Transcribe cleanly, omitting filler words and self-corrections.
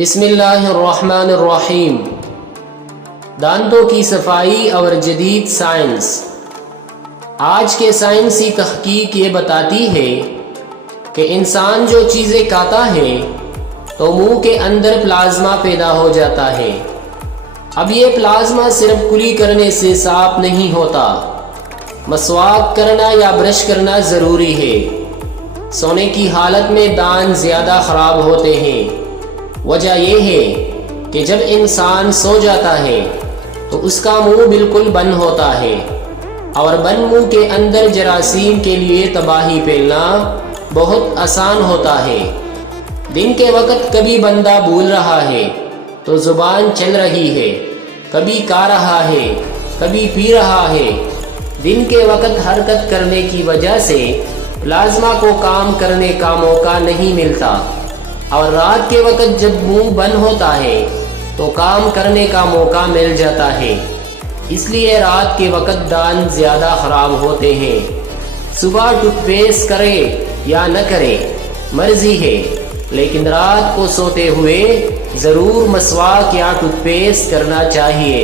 بسم اللہ الرحمن الرحیم۔ دانتوں کی صفائی اور جدید سائنس۔ آج کے سائنسی تحقیق یہ بتاتی ہے کہ انسان جو چیزیں کھاتا ہے تو منہ کے اندر پلازما پیدا ہو جاتا ہے۔ اب یہ پلازما صرف کلی کرنے سے صاف نہیں ہوتا، مسواک کرنا یا برش کرنا ضروری ہے۔ سونے کی حالت میں دانت زیادہ خراب ہوتے ہیں۔ وجہ یہ ہے کہ جب انسان سو جاتا ہے تو اس کا منہ بالکل بند ہوتا ہے، اور بند منہ کے اندر جراثیم کے لیے تباہی پھیلنا بہت آسان ہوتا ہے۔ دن کے وقت کبھی بندہ بول رہا ہے تو زبان چل رہی ہے، کبھی کھا رہا ہے، کبھی پی رہا ہے۔ دن کے وقت حرکت کرنے کی وجہ سے پلازما کو کام کرنے کا موقع نہیں ملتا، اور رات کے وقت جب منہ بند ہوتا ہے تو کام کرنے کا موقع مل جاتا ہے۔ اس لیے رات کے وقت دانت زیادہ خراب ہوتے ہیں۔ صبح ٹوتھ پیسٹ کرے یا نہ کرے مرضی ہے، لیکن رات کو سوتے ہوئے ضرور مسواک یا ٹوتھ پیسٹ کرنا چاہیے۔